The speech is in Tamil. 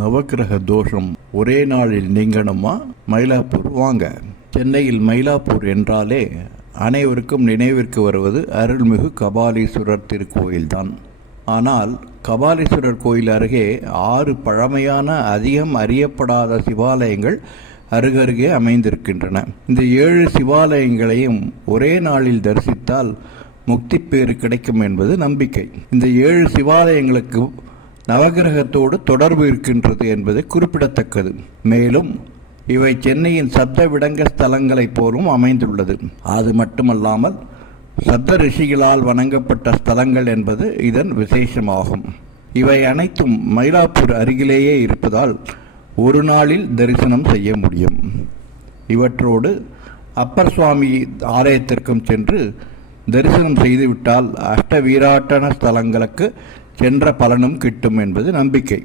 நவக்கிரக தோஷம் ஒரே நாளில் நீங்கணுமா? மயிலாப்பூர் வாங்க. சென்னையில் மயிலாப்பூர் என்றாலே அனைவருக்கும் நினைவிற்கு வருவது அருள்மிகு கபாலீஸ்வரர் திருக்கோயில்தான். ஆனால் கபாலீஸ்வரர் கோயில் அருகே 6 பழமையான அதிகம் அறியப்படாத சிவாலயங்கள் அருகருகே அமைந்திருக்கின்றன. இந்த 7 சிவாலயங்களையும் ஒரே நாளில் தரிசித்தால் முக்தி பேறு கிடைக்கும் என்பது நம்பிக்கை. இந்த 7 சிவாலயங்களுக்கு நவகிரகத்தோடு தொடர்பு இருக்கின்றது என்பது குறிப்பிடத்தக்கது. மேலும் இவை சென்னையின் சப்த விடங்க ஸ்தலங்களைப் போலும் அமைந்துள்ளது. அது மட்டுமல்லாமல் சப்த ரிஷிகளால் வணங்கப்பட்ட ஸ்தலங்கள் என்பது இதன் விசேஷமாகும். இவை அனைத்தும் மயிலாப்பூர் அருகிலேயே இருப்பதால் ஒரு நாளில் தரிசனம் செய்ய முடியும். இவற்றோடு அப்பர் சுவாமி ஆலயத்திற்கும் சென்று தரிசனம் செய்துவிட்டால் அஷ்ட வீராட்டன ஸ்தலங்களுக்கு சென்ற பலனும் கிட்டும் என்பது நம்பிக்கை.